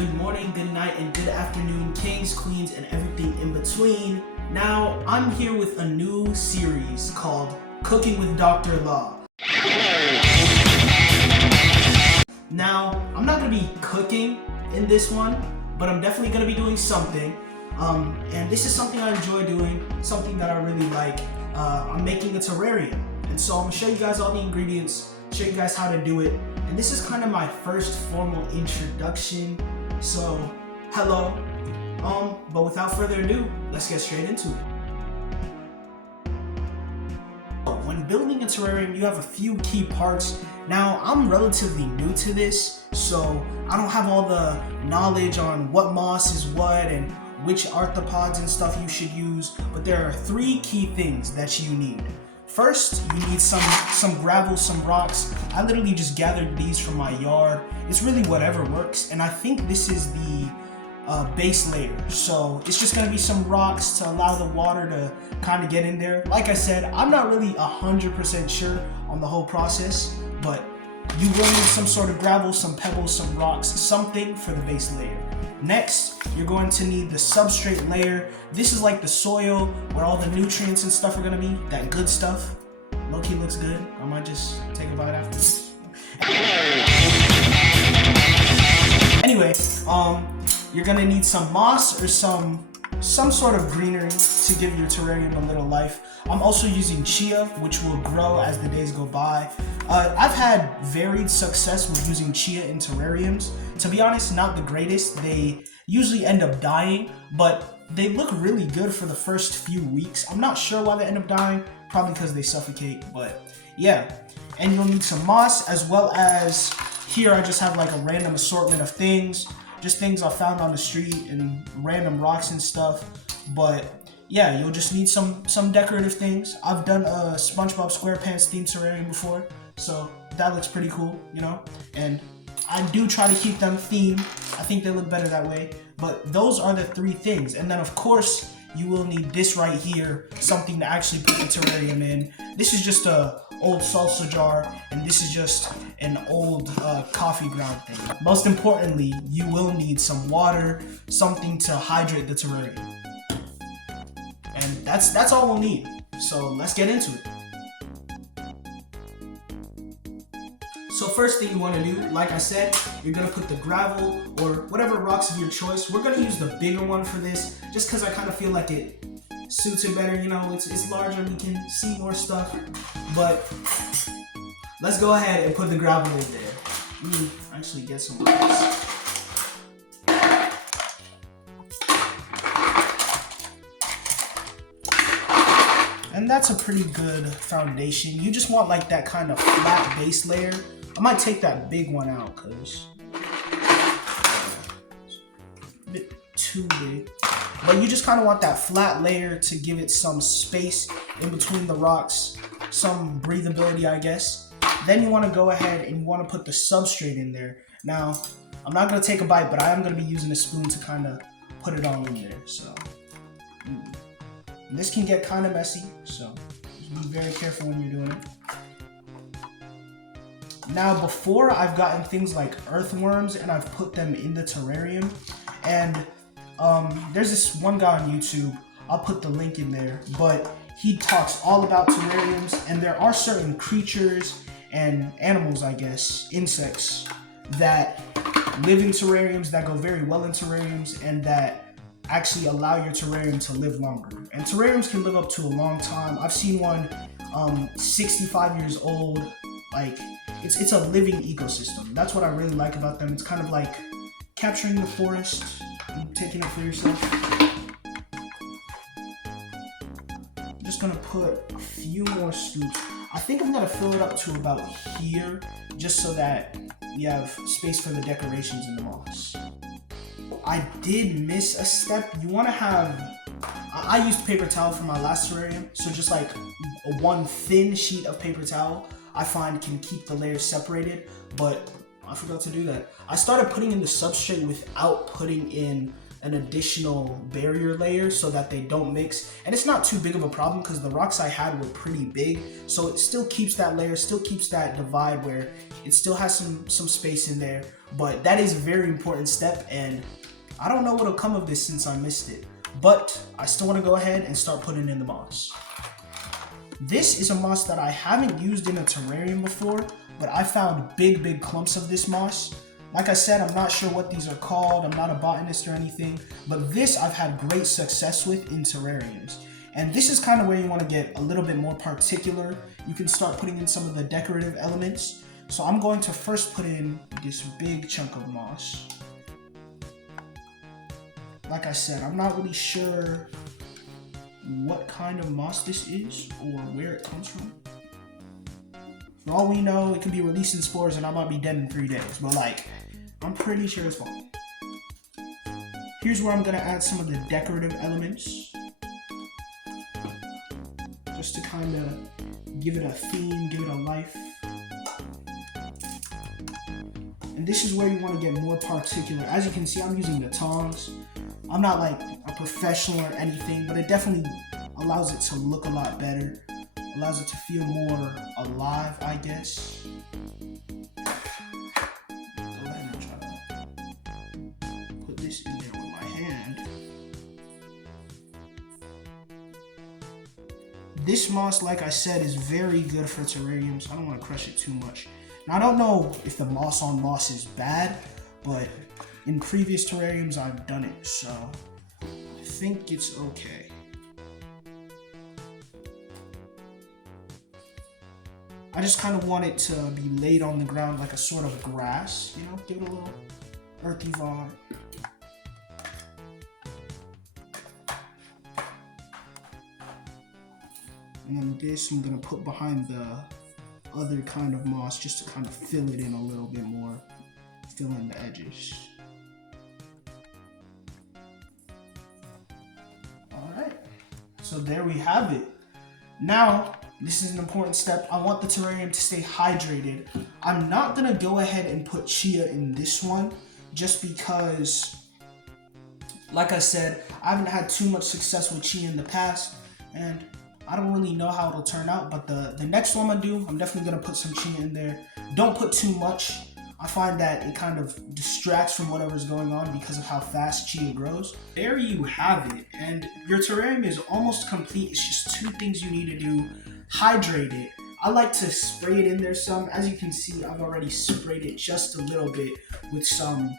good morning, good night, and good afternoon, kings, queens, and everything in between. Now, I'm here with a new series called Cooking with Dr. Law. Now, I'm not going to be cooking in this one, but I'm definitely going to be doing something. And this is something I enjoy doing, something that I really like. I'm making a terrarium. And so I'm going to show you guys all the ingredients, show you guys how to do it. And this is kind of my first formal introduction. So, hello. But without further ado, let's get straight into it. When building a terrarium, you have a few key parts. Now, I'm relatively new to this, so I don't have all the knowledge on what moss is what and which arthropods and stuff you should use, but there are three key things that you need. First, you need some gravel, some rocks. I literally just gathered these from my yard. It's really whatever works, and I think this is the base layer. So it's just gonna be some rocks to allow the water to kind of get in there. Like I said, I'm not really 100% sure on the whole process, but you will need some sort of gravel, some pebbles, some rocks, something for the base layer. Next, you're going to need the substrate layer. This is like the soil where all the nutrients and stuff are gonna be, that good stuff. Low-key looks good. I might just take a bite after this. Anyway, you're gonna need some moss or some sort of greenery to give your terrarium a little life. I'm also using chia, which will grow as the days go by. I've had varied success with using chia in terrariums. To be honest, not the greatest. They usually end up dying, but they look really good for the first few weeks. I'm not sure why they end up dying, probably because they suffocate, but yeah. And you'll need some moss, as well as here I just have like a random assortment of things, just things I found on the street and random rocks and stuff. But yeah, you'll just need some decorative things. I've done a SpongeBob SquarePants themed terrarium before, so that looks pretty cool, you know? And I do try to keep them themed. I think they look better that way. But those are the three things. And then of course, you will need this right here, something to actually put the terrarium in. This is just a old salsa jar, and this is just an old coffee ground thing. Most importantly, you will need some water, something to hydrate the terrarium. And that's all we'll need. So let's get into it. So first thing you want to do, like I said, you're going to put the gravel or whatever rocks of your choice. We're going to use the bigger one for this, just because I kind of feel like it suits it better. You know, it's larger, we can see more stuff. But let's go ahead and put the gravel in there. Let me actually get some rocks. And that's a pretty good foundation. You just want like that kind of flat base layer. I might take that big one out because it's a bit too big. But you just kind of want that flat layer to give it some space in between the rocks, some breathability, I guess. Then you want to go ahead and you want to put the substrate in there. Now, I'm not going to take a bite, but I am going to be using a spoon to kind of put it all in there. So, this can get kind of messy, so just be very careful when you're doing it. Now, before I've gotten things like earthworms and I've put them in the terrarium, and there's this one guy on YouTube, I'll put the link in there, but he talks all about terrariums, and there are certain creatures and animals, I guess, insects, that live in terrariums, that go very well in terrariums, and that actually allow your terrarium to live longer. And terrariums can live up to a long time. I've seen one 65 years old. Like, it's a living ecosystem. That's what I really like about them. It's kind of like capturing the forest and taking it for yourself. I'm just gonna put a few more scoops. I think I'm gonna fill it up to about here, just so that we have space for the decorations in the moss. I did miss a step. You wanna have, I used paper towel for my last terrarium, so just like one thin sheet of paper towel, I find can keep the layers separated, but I forgot to do that. I started putting in the substrate without putting in an additional barrier layer so that they don't mix. And it's not too big of a problem because the rocks I had were pretty big, so it still keeps that layer, still keeps that divide where it still has some space in there. But that is a very important step, and I don't know what'll come of this since I missed it, but I still want to go ahead and start putting in the moss. This is a moss that I haven't used in a terrarium before, but I found big clumps of this moss. Like I said, I'm not sure what these are called. I'm not a botanist or anything, but this I've had great success with in terrariums. And this is kind of where you want to get a little bit more particular. You can start putting in some of the decorative elements. So I'm going to first put in this big chunk of moss. Like I said, I'm not really sure what kind of moss this is or where it comes from. For all we know, it could be releasing spores and I might be dead in 3 days, but like, I'm pretty sure it's fine. Here's where I'm gonna add some of the decorative elements, just to kind of give it a theme, give it a life. And this is where you want to get more particular. As you can see, I'm using the tongs. I'm not like a professional or anything, but it definitely allows it to look a lot better. Allows it to feel more alive, I guess. Go ahead and try to put this in there with my hand. This moss, like I said, is very good for terrariums. I don't want to crush it too much. Now, I don't know if the moss on moss is bad, but in previous terrariums I've done it, so I think it's okay. I just kind of want it to be laid on the ground like a sort of grass, you know, give it a little earthy vibe. And then this I'm gonna put behind the other kind of moss just to kind of fill it in a little bit more, fill in the edges. All right, so there we have it. Now, this is an important step. I want the terrarium to stay hydrated. I'm not gonna go ahead and put chia in this one just because, like I said, I haven't had too much success with chia in the past, and I don't really know how it'll turn out, but the next one I'm gonna do, I'm definitely gonna put some chia in there. Don't put too much. I find that it kind of distracts from whatever's going on because of how fast chia grows. There you have it, and your terrarium is almost complete. It's just 2 things you need to do. Hydrate it. I like to spray it in there some. As you can see, I've already sprayed it just a little bit with some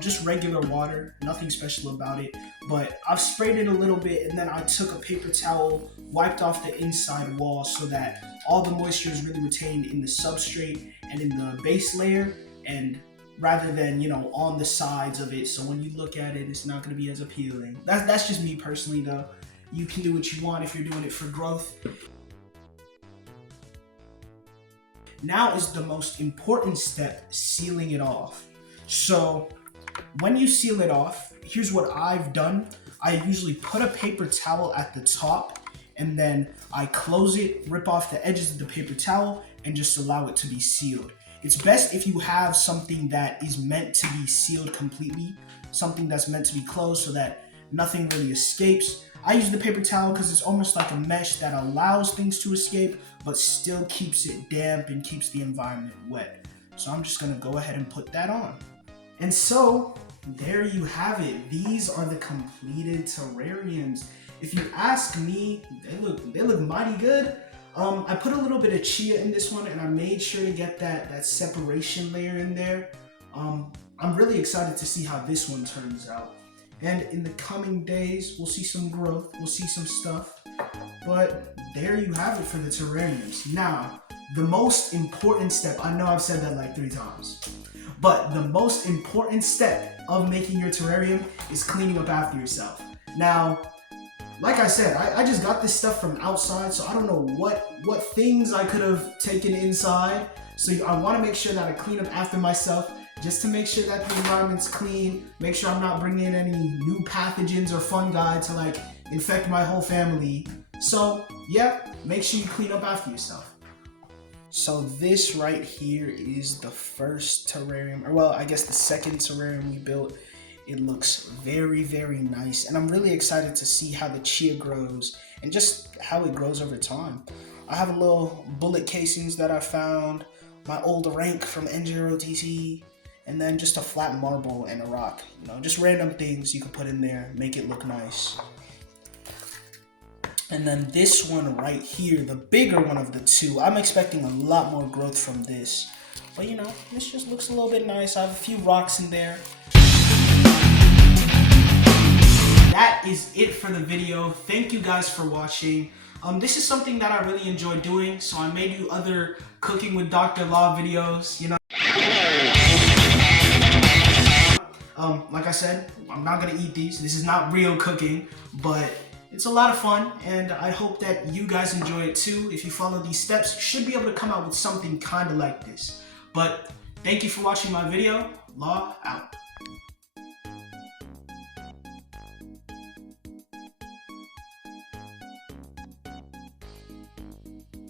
just regular water, nothing special about it, but I've sprayed it a little bit, and then I took a paper towel, wiped off the inside wall so that all the moisture is really retained in the substrate and in the base layer, and rather than, you know, on the sides of it, so when you look at it, it's not going to be as appealing. That's just me personally though. You can do what you want if you're doing it for growth. Now is the most important step, sealing it off. So when you seal it off, here's what I've done. I usually put a paper towel at the top, and then I close it, rip off the edges of the paper towel, and just allow it to be sealed. It's best if you have something that is meant to be sealed completely, something that's meant to be closed so that nothing really escapes. I use the paper towel because it's almost like a mesh that allows things to escape, but still keeps it damp and keeps the environment wet. So I'm just gonna go ahead and put that on. And so, there you have it. These are the completed terrariums. If you ask me, they look mighty good. I put a little bit of chia in this one, and I made sure to get that separation layer in there. I'm really excited to see how this one turns out. And in the coming days, we'll see some growth, we'll see some stuff. But there you have it for the terrariums. Now, the most important step, I know I've said that like 3 times, but the most important step of making your terrarium is cleaning up after yourself. Now, like I said, I just got this stuff from outside, so I don't know what things I could have taken inside. So I want to make sure that I clean up after myself, just to make sure that the environment's clean, make sure I'm not bringing in any new pathogens or fungi to like infect my whole family. So yeah, make sure you clean up after yourself. So this right here is the first terrarium, or well, I guess the second terrarium we built it looks very, very nice. And I'm really excited to see how the chia grows and just how it grows over time. I have a little bullet casings that I found, my old rank from NJROTC, and then just a flat marble and a rock. You know, just random things you can put in there, make it look nice. And then this one right here, the bigger one of the two, I'm expecting a lot more growth from this. But you know, this just looks a little bit nice. I have a few rocks in there. That is it for the video. Thank you guys for watching. This is something that I really enjoy doing, so I may do other cooking with Dr. Law videos, you know. Like I said, I'm not gonna eat these. This is not real cooking, but it's a lot of fun, and I hope that you guys enjoy it too. If you follow these steps, you should be able to come out with something kind of like this. But thank you for watching my video. Law out.